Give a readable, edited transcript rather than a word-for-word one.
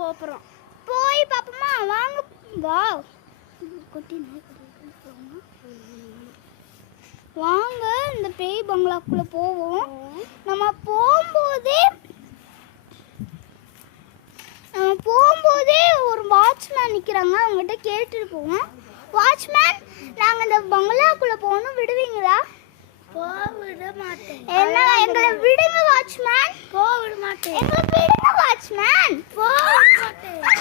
போறோம். போய் பாப்போமா? வாங்க. வா குட்டி வாங்க இந்த பேய் பங்களாக்குள்ள போவோம். நம்ம போகும்போதே ஒரு வாட்ச்மேன் நிற்கிறாங்க, அவங்ககிட்ட கேட்டுட்டு போவோம். வாட்ச்மேன், நாங்கள் இந்த பங்களாக்குள்ள போகணும், விடுவீங்களா? விட மாட்டேன். என்ன எங்களை விடுங்க வாட்ச்மேன். விட மாட்டேன். எங்களை விடுங்க வாட்ச்மேன். விட மாட்டேன்.